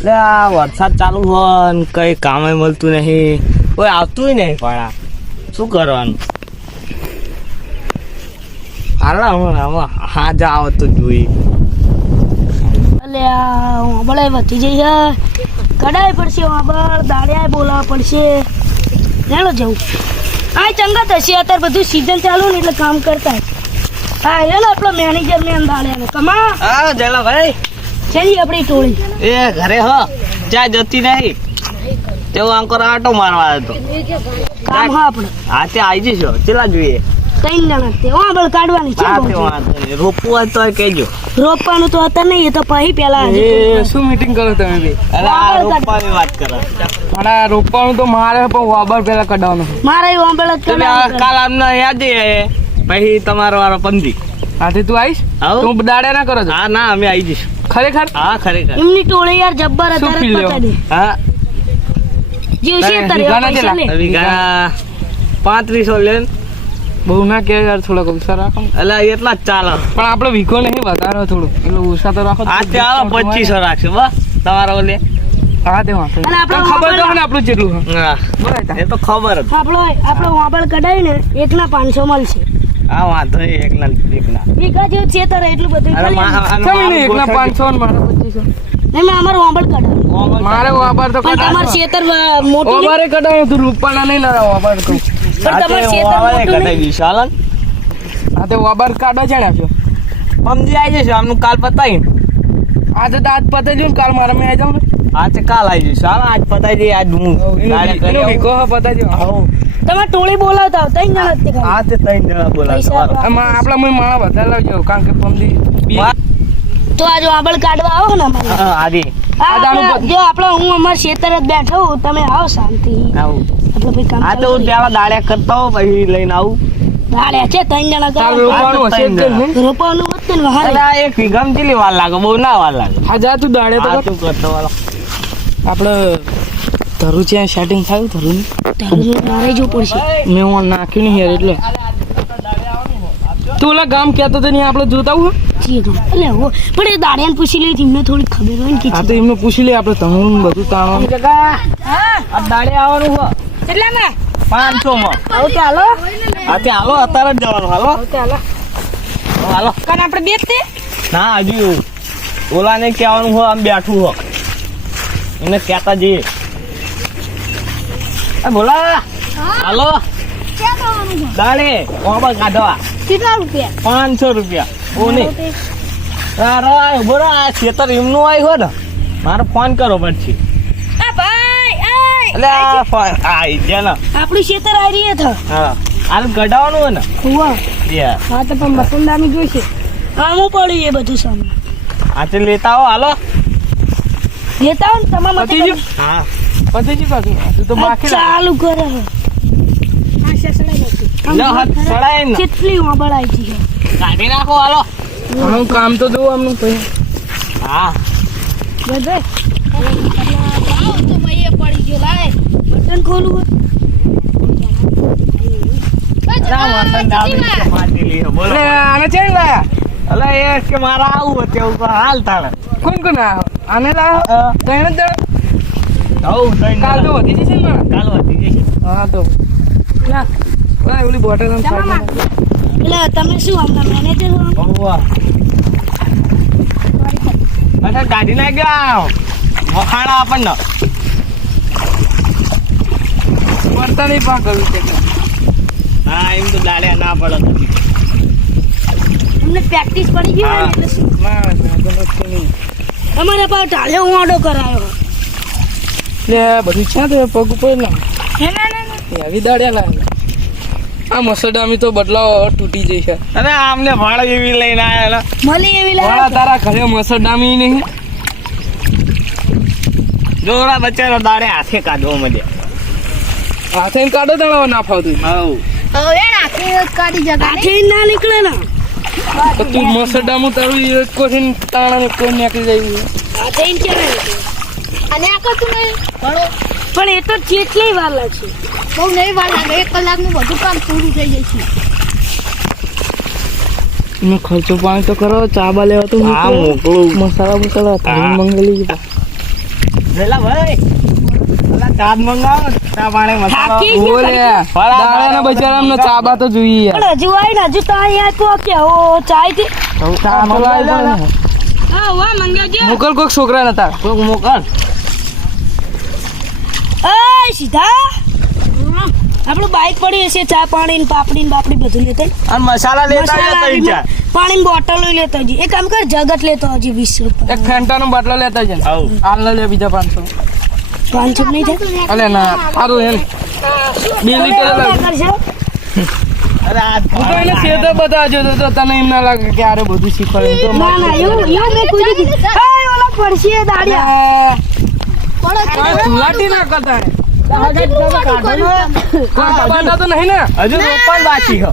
એટલે આ વરસાદ ચાલુ હોય ને કઈ કામે મળતું નહીં, કોઈ આવતું નહીં. પણ શું કરવાનું? હાલ હા જ આવો તો જોઈએ. એટલે આ વાંબળે વધી જઈ છે, કડાય પડશે વાંબળ, દાળિયા બોલાવવા પડશે. ચાલો જવું. હા ચંગા થશે, અત્યારે બધું સિઝન ચાલુ ને એટલે કામ કરતા. હા એ આપણો મેનેજર ને દાળિયા ને કમા. હા જલા ભાઈ, છે આપણી ટોળી એ ઘરે હો ત્યાં જતી નહીં, તેવું આંકોર આટો મારવા હતો. કામ હા આપણે હા ત્યાં આવી જઈશું. ચેલા જોઈએ? 3 જણા તે વાંબળ કાઢવાની છે. હા તે વાંધો નહીં. રોપવું હોય તો કહેજો. રોપવાનું તો અત્યારે નહીં, એ તો પછી પેલા શું મીટિંગ કરો તમે બી? અરે આ રોપવાની વાત કરો. મને રોપવાનું તો મારે પણ વાબર પેલા કઢાવવાનું. મારે વાંબળ જ તમે કાલ આમને યાદ પછી તમારો વારો પંદી. હાથી તું આવીશ? આવું? તું દાડે ના કરો છો? હા ના અમે આવી જઈશું. ખરેખર? હા ખરેખર. એમની ટોળી યાર જબ્બર શું અત્યારે પી પતા દે. હા જીવશે અત્યારે વીઘાના પૈસા લે. વીઘા 3500 લે. બહુ ના કે યાર, થોડોક ઓછા રાખો. એટલે એટલા જ ચાલે. પણ આપણો વીઘો નહીં, વધારે થોડું એટલે ઓછા તો રાખો. આ તે આવો 2500 રાખશું બસ તમારો ઓલે. હા તે વાંધો અને આપણે ખબર તો ને આપણું જેટલું. હા એ તો ખબર જ. આપણો વાંબળ કઢાય ને 1 ના 500 મળશે. હા વાંધો નહીં. એકના વીઘા જેવું છે તારે એટલું બધું અરે કઈ નહીં, એકલા 500 ને મારે 2500. નહીં મેં અમારું વાંબળ કઢાવ્યું. મારે વાબર તો પણ તમારું ખેતર મોટું નહીં. વાબરે કઢાવ્યું તું, રૂપાના નહીં ના વાબર કહું. પણ તમારું ખેતર મોટું નહીં. હા તે વાબર કાઢો છે ને આપ્યો. સમજી આવી જશું. આમનું કાલ પતાવી. આજે તો આજ પતે જ કાલ મારે મેં આવી જાઉં ને. આજે કાલ આવી જઈશું. હાલ આજ પતાવી દઈએ. આજ હું દાડે કરી એનો આવું. વીઘો પતે જ. તમે ટોળી બોલાવતા હો 3 જણા જ તે ખાલી. હા તે 3 જણા બોલાવશો. પૈસા આમાં આપણા મેં માણા વધારે લાવજો, કારણ કે પમદી તો આજે વાંબળ કાઢવા આવો ને અમારે. હા આદી જો આપણે હું અમાર ખેતર જ બેઠો હું, તમે આવો શાંતિ. આવું. આપણે ભાઈ કામ આ તો હું ત્યાં દાડે કરતા હોઉં પછી લઈને આવું. દાડ્યા છે 3 જણા તાર કરો. રોપવાનું હશે જ ને. રોપવાનું વધતું ને વહારે. અરે આ એક વીઘામાં કેટલી વાર લાગે? બહુ ના વાર લાગે. હા જા તું દાડે તો આ શું કરતો વાળો? આપણે ધરું છે સેટિંગ થયું ધરું તારું મારે જો પડશે. મેં હું નાખ્યું નહીં યાર એટલે. તું ઓલા ગામ કહેતો તો નહીં આપણે જોતા આવું? જી ગમ. એટલે હો પણ એ દાડિયાને પૂછી લઈ એમને થોડી ખબર હોય ને કે હા તો એમને પૂછી લે, આપણે ધણું બધું તાણવાનું. આ દાડે આવવાનું હો કેટલામાં 500 માં. આવો તો હાલો. હા તે હાલો અત્યારે જ જવાનું. હાલો ચાલો હાલો. કાન આપણે બેસતે ના હજુ ઓલાને કહેવાનું હોય આમ બેઠું હો એને કહેતા જઈએ. બોલા હાલો દાડે ઓબા કાઢવા કેટલા રૂપિયા? 500 રૂપિયા. ઓ નહીં બોલો આ ખેતર એમનું આવ્યું હોય ને મારે ફોન કરો પછી. આ ભાઈ એટલે આ ફોન આ છે ને આપણી ખેતર આવી રહી છે. હા હાલ કઢાવવાનું હોય ને. હુવા યાર હા તો પણ મસંદાની જોઈશે. હા હું પડ્યું એ બધું સામે આ તે લેતા આવો. હાલો લેતા આવો ને તમારા પતી ગયું? હા પતી ગયું પાછું? હજુ તો બાકી લાગે. ચાલુ કરે છે. હા સસડાઈ નાખી. લે હાથ સડાય ને કેટલી વાંબળ આવી છે. કાઢી નાખો. હાલો હું કામ તો જોઉં આમનું પછી. હા બધે તો મૈયે પડી ગયો. લાય બટન ખોલું. એટલે આને છે ને લાયા? અલે એ કે મારા આવું હતું એવું કોઈ હાલ તાણે. કોણ કોણ આયા? આને લાયા? તો એને જ દે. આવું થઈને કાલ તો વધી જશે ને મારા? કાલ વધી જશે. હા તો ઓલા ઓલી બોટલ આમ જમામાં. એટલે તમે શું આમના મેનેજર છો? ઓવા અચ્છા ગાડી ના ગયા વખાણા આપણને પડતા નહીં પા કરવું છે. હા એમ તો દાડ્યા ના પડે. અમને પ્રેક્ટિસ પડી ગઈ હોય ને એટલે શું? ના ના તો નથી નહીં. અમારે પાસે ઢાળ્યો હું ઓર્ડર કરાયો. એટલે બધું છે તો પગ ઉપર ના ના એવી દાડ્યા લાગે. આ મસડામી તો બદલાવ તૂટી જઈ છે. અરે આમને ભાડ એવી લઈને આયા. મળી એવી વાળા લાગે. તારા ઘરે મસડામી નહીં. જોરા બચારો દાડે હાથે કાઢવો મજા. હાથે કાઢો તો ના ફાવતું. હાઉ હવે નાખી કાઢી જગા. હાથે ના નીકળે ને. તો તું મસડામું તારું એક કોથી તાણા કોઈ નીકળી જાય. હાથે કે ના નીકળે. અને આ તું નહીં ભણો. પણ એ તો કેટલી વાર લાગશે? બહુ નહીં વાર લાગે. 1 કલાકનું બધું કામ પૂરું થઈ જશે. મેં ખર્ચો પાણી તો કરો. ચા બા લેવા તો આ મોકલું મસાલા બસાલા તારી મંગલી. વેલા ભાઈ પેલા ચાદ મંગાવો ચા પાણી મસાલો થાકી બોલે દાડાના બચારાને ચા બા તો જોઈએ યાર. પણ હજુ આવીને હજુ તો અહીંયા આપ્યો કે ઓ ચાય થી ચા તો લાવી પડે ને. હા વાહ મંગાવજે મોકલ કોઈક છોકરા નતા. કોક મોકલ એ સીધા આપણું બાઈક પડી હશે ચા પાણી ને પાપડી ને બાપડી બધું લેતા અને મસાલા લેતા આવ્યા ત્રણ ચાર પાણી ની બોટલો લેતા હજી એક કામ કર જગત લેતો હજી 20 રૂપિયા એક ફેન્ટાનો બાટલો લેતા છે આવ હાલ લે બીજા 500. 500 નહીં થાય અલે ના સારું એમ 2 લીટર લાવ. કરશે અરે આ હું તો એને સેતો બતાવજો તો તને એમ ના લાગે કે આરે બધું શીખવાડે તો ના ના એવું મેં કોઈ દીધી એ ઓલા પડશે દાડિયા લાટી ના કરતા કાઢો તો નહીં ને. હજુ રોપણ બાકી હો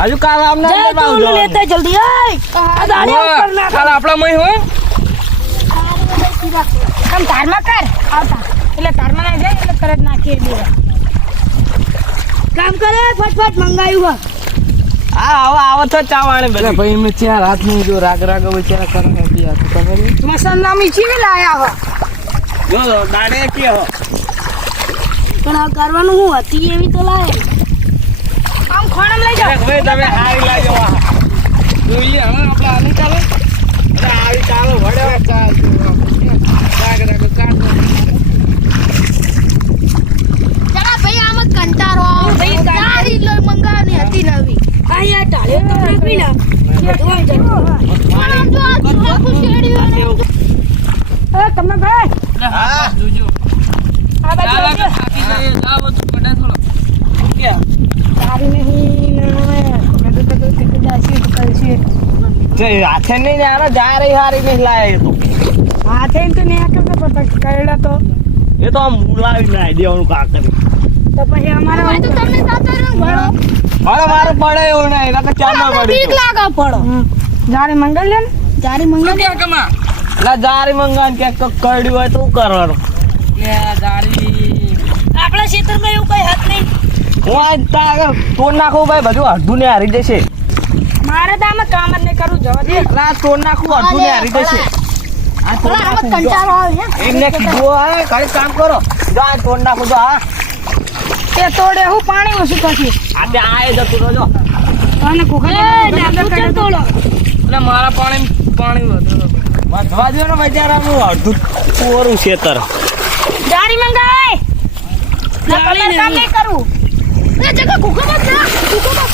હજુ કાલ આમને જા તું ઓલું લેતા જલ્દી એ આ દાડિયા ઉપર નાખ કાલ આપણા મય હોય આમ તારમાં કર આવતા એટલે તારમાં ના જાય એટલે તરત નાખી દેવા કામ કરે ફટફટ મંગાયું હા હવે આવો તો ચા વાળે અરે બધી ભાઈ મેં ચાર હાથ નહીં જો રાગ રાગ બચારા કરે હતી આ તો ખબર નહીં. મસાલા મીઠી લાયા હો જો દાડે કે હો પણ આ કરવાનું હું હતી એવી તો લાય આમ ખોણમ લઈ જાઓ ભાઈ તમે હારી લાજો વાહ જોઈએ હવે આપણે આનું ચાલો અરે આવી ચાલો વડે રાગ રાગ કાઢ જરા ભાઈ આમ જ કંટાળો ભાઈ, તારી લો મંગાવાની હતી નવી અહીંયા ટાળ્યો તો નાખવી ના પણ આમ તો આ આખું શેડ્યું એ તમે ભાઈ હા જોજો આ બાજુ આવજો. થાકી જાય જાવ તું પડે થોડો કે તારી નહીં ના તો જાસી તો કરશે જે હાથે નહીં ને આનો જા રહી હારી નહીં લાય તો હાથે તો નહીં આકે તો પતા કઈડા તો એ તો આમ બોલાવી લાય દેવાનું કા કરી તો પછી અમારા તો તમને સાતો રહ્યો ભણો મારે મારે પડે એવું નહીં એના તો ચાલવા બીક પડી લાગે પડો જારી મંગલ લે ને જારી મંગા કે કમા એટલે જારી મંગાન ક્યાંક કરડ્યું હોય તો શું કરવાનું લે દાડી આપણા ક્ષેત્રમાં એવું કઈ હાથ નહીં હું આજ આગળ તોડ નાખું ભાઈ બધું અડધું ને હારી જશે મારે તો આમાં કામ જ નહીં કરવું જવા દે એટલે આ તોડ નાખું અડધું ને હારી જશે આ તોડ આમ જ નાખું જો. કંટાળો આવે હે એમને કીધું હા ખાલી કામ કરો જો આ તોડ નાખું તો હા તે તોડે હું પાણી ઓછું કરશે આ તે આ જતું રહેજો અને કોખા તોડો એટલે મારા પાણી વધુ વધવા દો ને બજારાનું અડધું કોરું ખેતર જારી મંગાય ના કામ નહીં કરું એ જગા કુકમાં ના કુકમાં